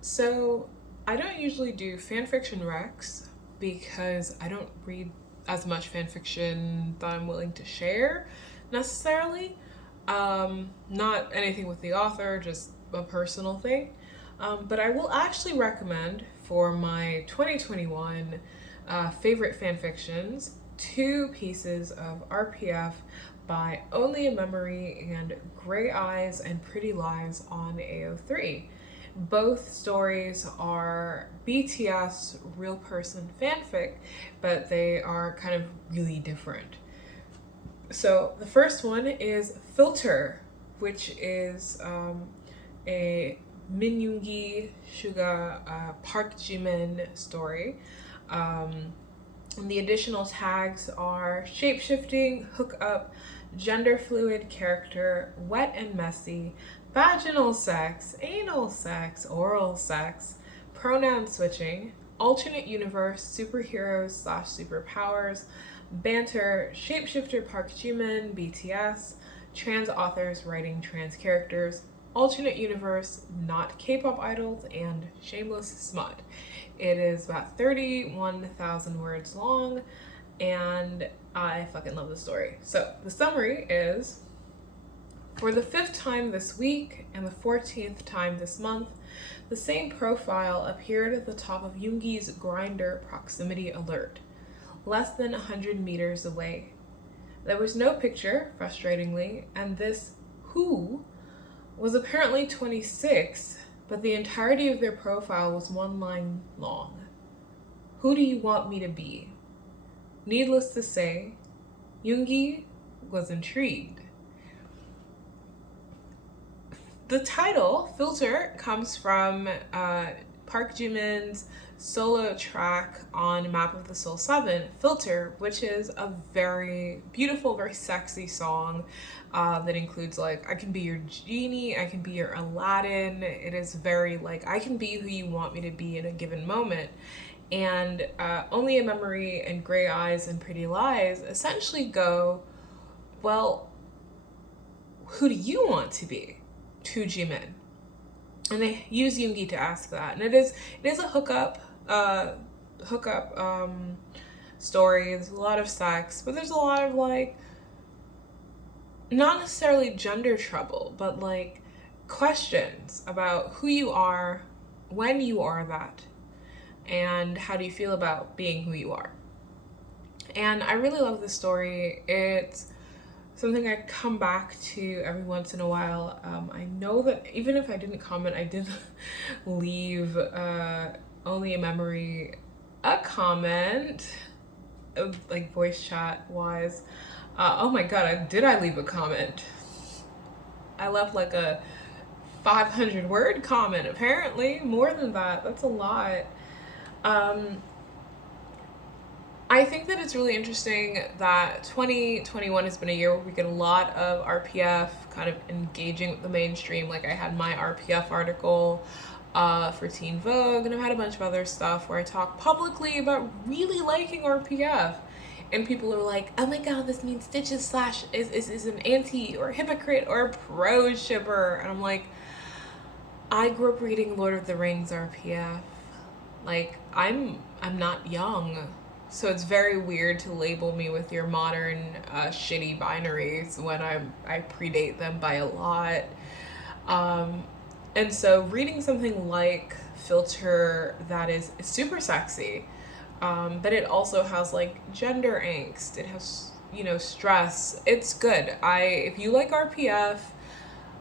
So I don't usually do fanfiction recs because I don't read as much fanfiction that I'm willing to share necessarily. Not anything with the author, just a personal thing. But I will actually recommend for my 2021 favorite fanfictions two pieces of RPF by Only a Memory and Gray Eyes and Pretty Lies on AO3. Both stories are BTS real person fanfic, but they are kind of really different. So the first one is Filter, which is a Min Yoongi Suga Park Jimin story. Um, and the additional tags are shapeshifting, hookup, gender fluid character, wet and messy, vaginal sex, anal sex, oral sex, pronoun switching, alternate universe, superheroes slash superpowers, banter, shapeshifter Park Jimin, BTS, trans authors writing trans characters, alternate universe, not K-pop idols, and shameless smut. It is about 31,000 words long, and I fucking love the story. So the summary is: for the 5th time this week and the 14th time this month, the same profile appeared at the top of Yoongi's Grindr proximity alert, less than 100 meters away. There was no picture, frustratingly, and this who was apparently 26, but the entirety of their profile was one line long. Who do you want me to be? Needless to say, Yoongi was intrigued. The title, Filter, comes from Park Jimin's solo track on Map of the Soul 7, Filter, which is a very beautiful, very sexy song that includes, like, I can be your genie, I can be your Aladdin. It is very, like, I can be who you want me to be in a given moment. And Only a Memory and Gray Eyes and Pretty Lies essentially go, well, who do you want to be? To Jimin. And they use Yoongi to ask that. And it is a hookup story. There's a lot of sex, but there's a lot of, like, not necessarily gender trouble, but like questions about who you are, when you are that, and how do you feel about being who you are. And I really love this story. It's something I come back to every once in a while. I know that even if I didn't comment, I did leave Only a Memory a comment, like voice chat wise. Oh my god, did I leave a comment? I left like a 500 word comment, apparently. More than that. That's a lot. Um, I think that it's really interesting that 2021 has been a year where we get a lot of RPF kind of engaging with the mainstream. Like, I had my RPF article for Teen Vogue, and I've had a bunch of other stuff where I talk publicly about really liking RPF. And people are like, oh my god, this means Stitches slash is an anti or hypocrite or a pro shipper. And I'm like, I grew up reading Lord of the Rings RPF. Like, I'm not young. So it's very weird to label me with your modern shitty binaries when I predate them by a lot. Um, and so reading something like Filter that is super sexy, but it also has like gender angst. It has, stress. It's good. If you like RPF,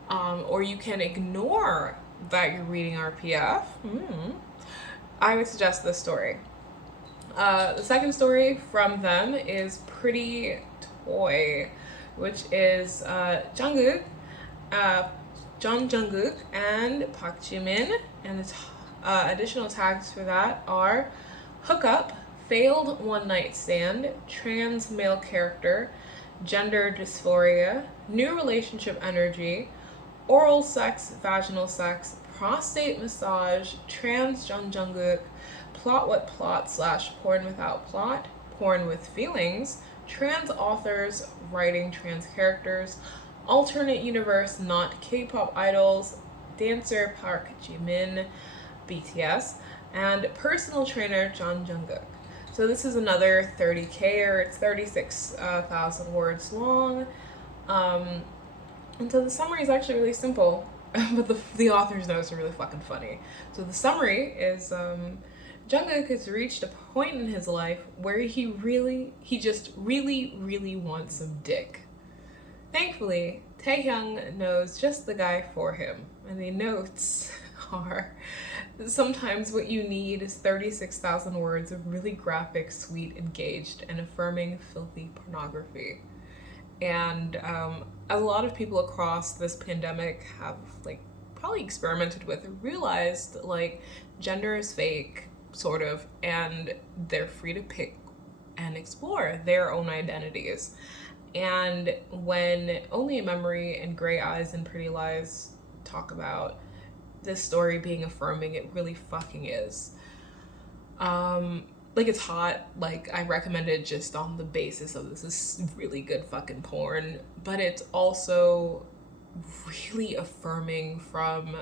or you can ignore that you're reading RPF, I would suggest this story. The second story from them is Pretty Toy, which is Jungkook, John Jungkook, and Park Jimin, and the additional tags for that are hookup, failed one night stand, trans male character, gender dysphoria, new relationship energy, oral sex, vaginal sex, prostate massage, trans John Jungkook, plot what plot slash porn without plot, porn with feelings, trans authors writing trans characters, alternate universe not K-pop idols, dancer Park Jimin, BTS, and personal trainer John Jungkook. So this is another 30K, it's 36,000 words long. And so the summary is actually really simple, but the author's notes are really fucking funny. So the summary is Jungkook has reached a point in his life where he just really wants some dick. Thankfully, Taehyung knows just the guy for him, and the notes are, sometimes what you need is 36,000 words of really graphic, sweet, engaged, and affirming filthy pornography. And as a lot of people across this pandemic have like probably experimented with or realized, like, gender is fake, sort of, and they're free to pick and explore their own identities. And when Only a Memory and Gray Eyes and Pretty Lies talk about this story being affirming, it really fucking is. Like, it's hot. Like, I recommend it just on the basis of this is really good fucking porn, but it's also really affirming from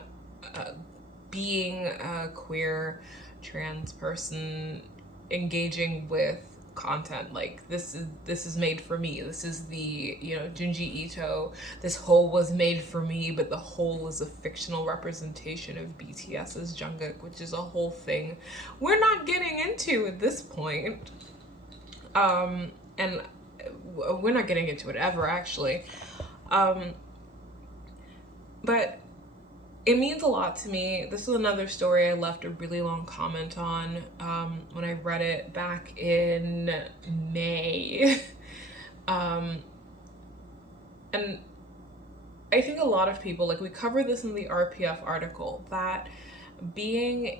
being a queer trans person engaging with content. Like, this is made for me. This is the, you know, Junji Ito, this whole was made for me, but the whole is a fictional representation of BTS's Jungkook, which is a whole thing we're not getting into at this point. And we're not getting into it ever, actually. But it means a lot to me. This is another story I left a really long comment on when I read it back in May. And I think a lot of people, like, we covered this in the RPF article, that being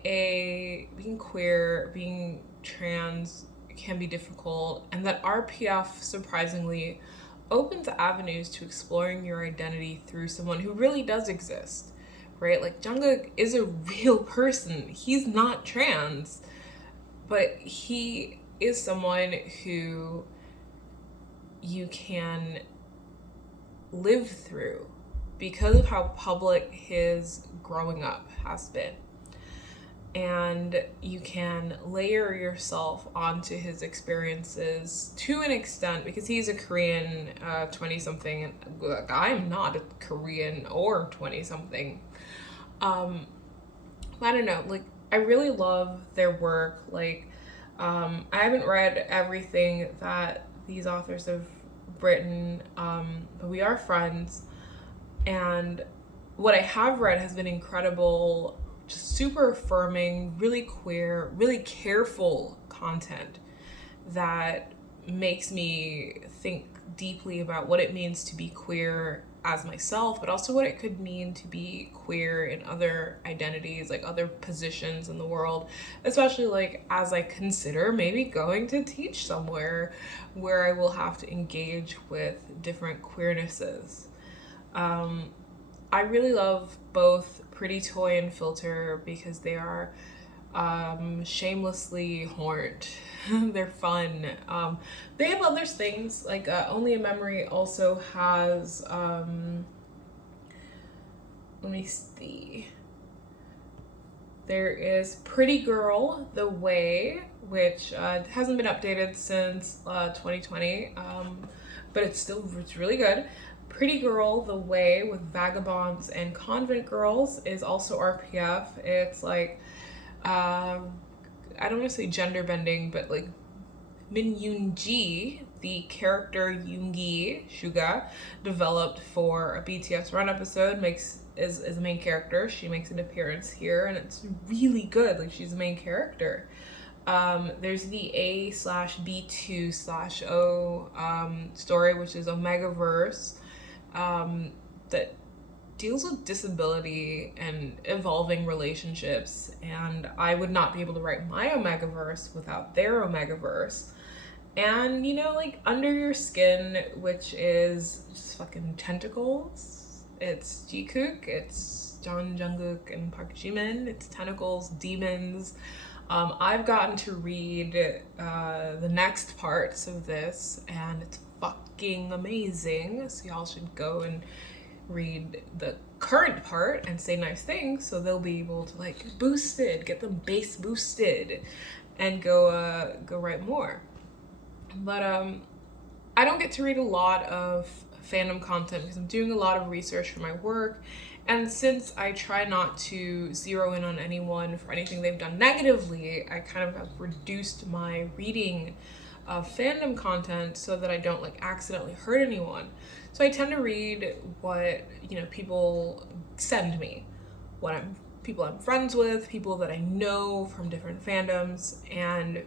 queer, being trans can be difficult, and that RPF surprisingly opens avenues to exploring your identity through someone who really does exist. Right? Like, Jungkook is a real person. He's not trans, but he is someone who you can live through because of how public his growing up has been. And you can layer yourself onto his experiences to an extent, because he's a Korean 20-something. I'm not a Korean or 20-something. I don't know, like, I really love their work. Like, I haven't read everything that these authors have written, but we are friends, and what I have read has been incredible, just super affirming, really queer, really careful content that makes me think deeply about what it means to be queer as myself, but also what it could mean to be queer in other identities, like other positions in the world, especially like as I consider maybe going to teach somewhere where I will have to engage with different queernesses. I really love both Pretty Toy and Filter because they are shamelessly horned. They're fun. They have other things, like Only a Memory also has, let me see. There is Pretty Girl, The Way, which hasn't been updated since 2020, but it's really good. Pretty Girl, The Way with Vagabonds and Convent Girls is also RPF. It's like, I don't want to say gender bending, but like Min Yoon-ji, the character Yoongi Suga, developed for a BTS Run episode, is the main character. She makes an appearance here, and it's really good. Like, she's the main character. There's the A/B2/O story, which is Omegaverse, that deals with disability and evolving relationships, and I would not be able to write my Omegaverse without their Omegaverse. And, you know, like Under Your Skin, which is just fucking tentacles. It's Jikook, it's John Jungkook and Park Jimin. It's tentacles, demons. I've gotten to read the next parts of this, and it's fucking amazing. So y'all should go and read the current part and say nice things, so they'll be able to like get them base boosted and go write more. But I don't get to read a lot of fandom content because I'm doing a lot of research for my work. And since I try not to zero in on anyone for anything they've done negatively, I kind of have reduced my reading of fandom content so that I don't like accidentally hurt anyone. So I tend to read what, people send me, people I'm friends with, people that I know from different fandoms, and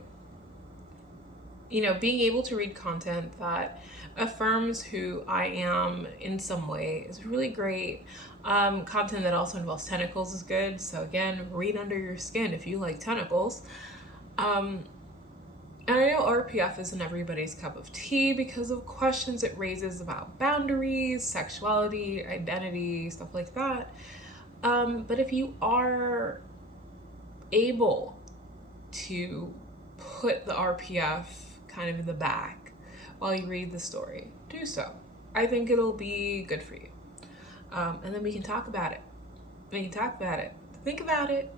being able to read content that affirms who I am in some way is really great. Content that also involves tentacles is good. So again, read under your skin if you like tentacles. And I know RPF isn't everybody's cup of tea because of questions it raises about boundaries, sexuality, identity, stuff like that. But if you are able to put the RPF kind of in the back while you read the story, do so. I think it'll be good for you. And then we can talk about it. Think about it.